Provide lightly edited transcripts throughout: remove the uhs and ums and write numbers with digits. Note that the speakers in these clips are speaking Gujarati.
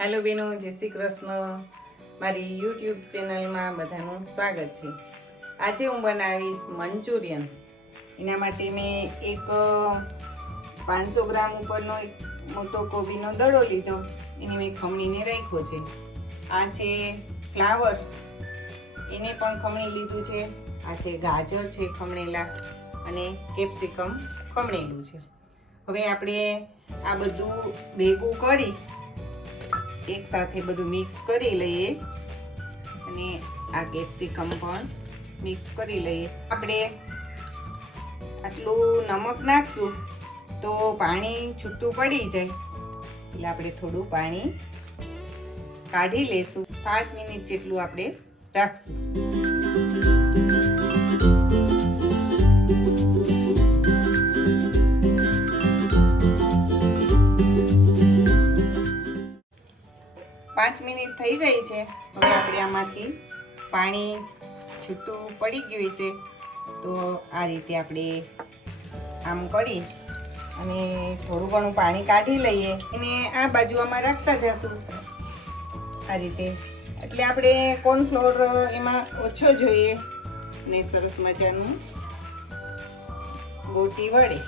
हेलो बेनो, जय श्री कृष्ण। मारी यूट्यूब चेनल में बधाનું स्वागत है। आज हूँ बनावीश मंचूरियन। एना माटे मैं एक 500 ग्राम उपरनो एक मोटो कोबीनो दड़ो लीधो, एने मैं खमणीने राख्यो छे। आ छे फ्लावर, एने पण खमणी लीधुं छे। आ छे गाजर छे खमणेला अने केप्सिकम खमणेલું છે। હવે આપણે આ બધું ભેગું કરી एक साथे बधु मिक्स करी लईए अने आ केप्सिकम पण मिक्स करी लईए। आपणे आटलू नमक नाखशुं तो पाणी छूटू पड़ी जाय એટલે આપણે થોડું પાણી કાઢી લેશું। 5 મિનિટ જેટલું આપણે રાખશું। 5 મિનિટ થઈ ગઈ છે। હવે આપણે આમાંથી પાણી છૂટું પડી ગયું છે તો આ રીતે આપણે આમ કરી અને થોડું ઘણું પાણી કાઢી લઈએ અને આ બાજુ આમાં રાખતા જશું આ રીતે। એટલે આપણે કોર્નફ્લોર એમાં ઓછો જોઈએ ને સરસ મજાનું ગોટી વળે।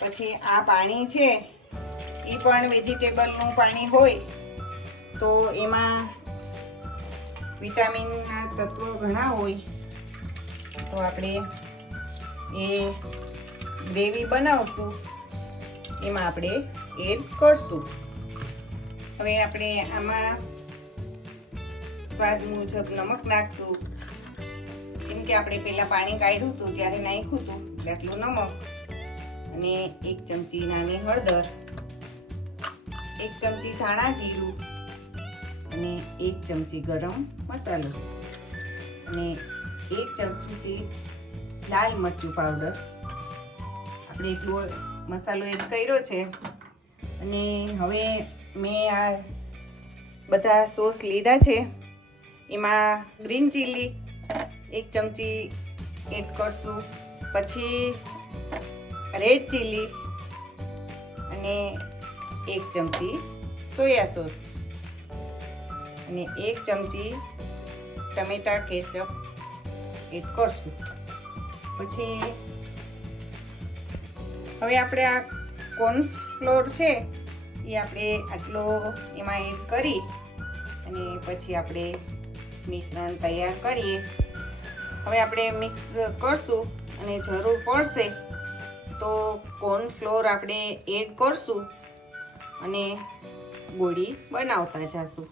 પછી આ પાણી છે એ પણ વેજીટેબલનું પાણી હોય तो एमा विटामिन ना तत्व घणा होय तो आपणे ए ग्रेवी बनावशुं एमां आपणे एड करशुं। हवे आपणे आमां स्वाद मुजब नमक नाखशुं केम के आपणे पहेला पाणी काढ्युं हतुं त्यारे नाख्युं हतुं એટલે આટલું નમક અને 1 ચમચી નાની હળદર, 1 ચમચી ધાણા જીરું અને 1 ચમચી ગરમ મસાલો અને 1 ચમચી લાલ મરચું પાવડર। આપણે એટલો મસાલો એડ કર્યો છે અને હવે મેં આ બધા સોસ લીધા છે। એમાં ગ્રીન ચીલી 1 ચમચી એડ કરશું, પછી રેડ ચીલી અને 1 ચમચી સોયા સોસ અને 1 ચમચી ટમેટા કેચઅપ એડ કરશું। પછી હવે આપણે આ કોર્નફ્લોર છે એ આપણે આટલો એમાં એડ કરી અને પછી આપણે મિશ્રણ તૈયાર કરીએ। હવે આપણે મિક્સ કરશું અને જરૂર પડશે તો કોર્નફ્લોર આપણે એડ કરશું અને ગોળી બનાવતા જશું।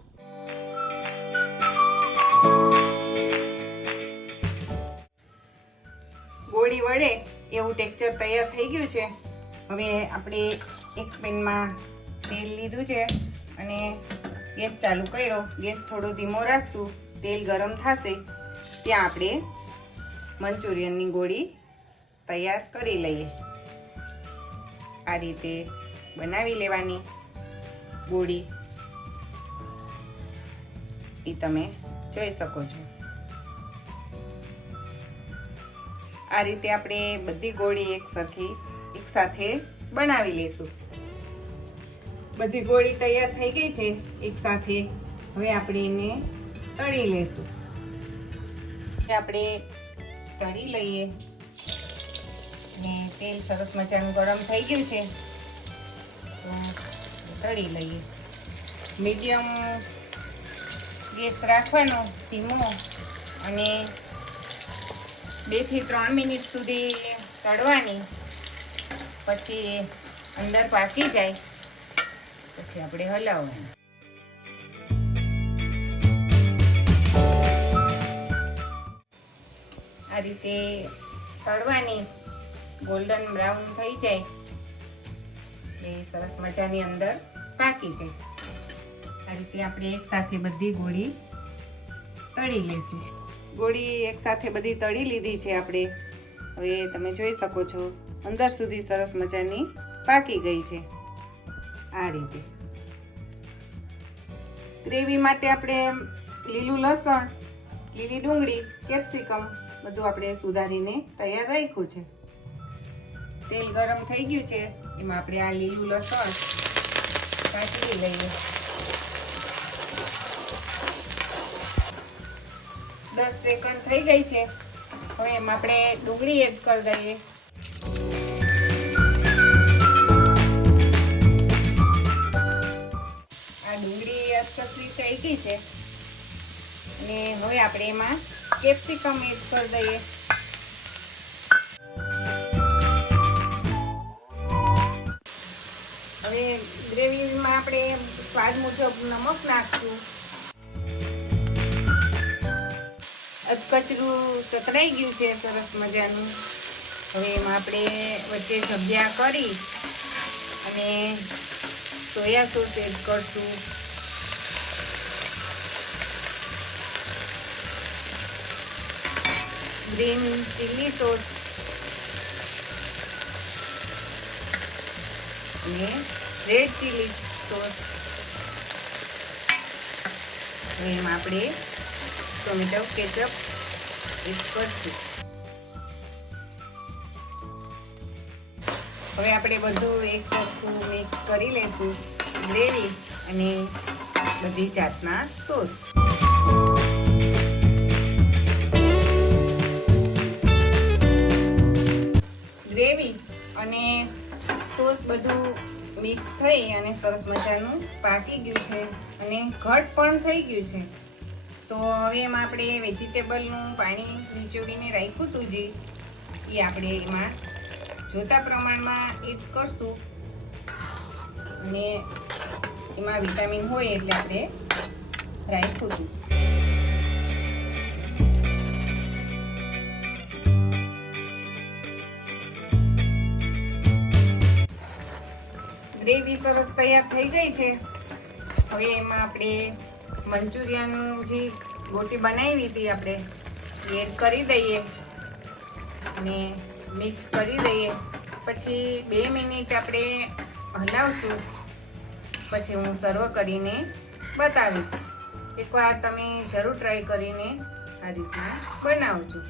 ગોળી વડે એવું ટેક્સચર તૈયાર થઈ ગયું છે। હવે આપણે એક પેનમાં તેલ લીધું છે અને ગેસ ચાલુ કર્યો। ગેસ થોડો ધીમો રાખશું, તેલ ગરમ થશે ત્યાં આપણે મંચુરિયનની ગોળી તૈયાર કરી લઈએ। આ રીતે બનાવી લેવાની ગોળી, એ તમે જોઈ શકો છો। आ रीते आपणे बधी गोળી एक साथे बनावी लेशुं। बधी गोળી तैयार थई गई छे एक साथे। हवे आपणे एने तળી लेशुं। आपणे तળી लईए ने तेल सरस मजानुं गरम थई गयुं छे तो तળી लईए। मीडियम गैस राखवानो, धीमो, अने 2 થી 3 મિનિટ સુધી તળવાની। પછી અંદર પાકી જાય પછી આપણે હલાવવાનું। આ રીતે તળવાની, ગોલ્ડન બ્રાઉન થઈ જાય એટલે સરસ મજાની અંદર પાકી જાય। આ રીતે આપણે એક સાથે બધી ગોળી તળી લેશું। ગોળી એક સાથે બધી તળી લીધી છે આપણે। હવે તમે જોઈ શકો છો અંદર સુધી સરસ મજાની પાકી ગઈ છે। આ રીતે ગ્રેવી માટે આપણે લીલું લસણ, લીલી ડુંગળી, કેપ્સિકમ બધું આપણે સુધારીને તૈયાર રાખ્યું છે। તેલ ગરમ થઈ ગયું છે, એમાં આપણે આ લીલું લસણ કાઢી લઈએ। 10 સેકન્ડ થઈ ગઈ છે. હવે એમાં આપણે ડુંગળી એડ કરી દઈએ. આ ડુંગળી અધકચરી થઈ ગઈ છે અને હવે આપણે એમાં કેપ્સિકમ એડ કરી દઈએ. હવે ગ્રેવીમાં આપણે સ્વાદ મુજબ નમક નાખશું. અધકચરું ચતરાઈ ગયું છે સરસ મજાનું. હવે એમાં આપણે વચ્ચે સબ્યા કરી અને સોયા સોસ એડ કરશું. ગ્રીન ચીલી સોસ અને રેડ ચીલી સોસ. હવે એમાં આપણે ટોમેટો કેચઅપ એડ કરશું. હવે આપણે બધું એક સરખું મિક્સ કરી લઈશું. ગ્રેવી અને બધી જાતના સોસ. ગ્રેવી અને સોસ બધું મિક્સ થઈ અને સરસ મજાનું પાકી ગયું છે અને ઘટ પણ થઈ ગયું છે. તો હવે એમાં આપણે વેજીટેબલનું પાણી નીચોવીને રાખ્યું હતું જે એ આપણે એમાં જોતા પ્રમાણમાં એડ કરશું અને એમાં વિટામિન હોય એટલે આપણે રાખ્યું હતું. ગ્રેવી સરસ તૈયાર થઈ ગઈ છે. હવે એમાં આપણે મંચુરિયનનું જે ગોટી બનાવી હતી આપણે એડ કરી દઈએ અને મિક્સ કરી દઈએ. પછી 2 મિનિટ આપણે હલાવશું. પછી હું સર્વ કરીને બતાવીશ. એકવાર તમે જરૂર ટ્રાય કરીને આ રીતના બનાવજો.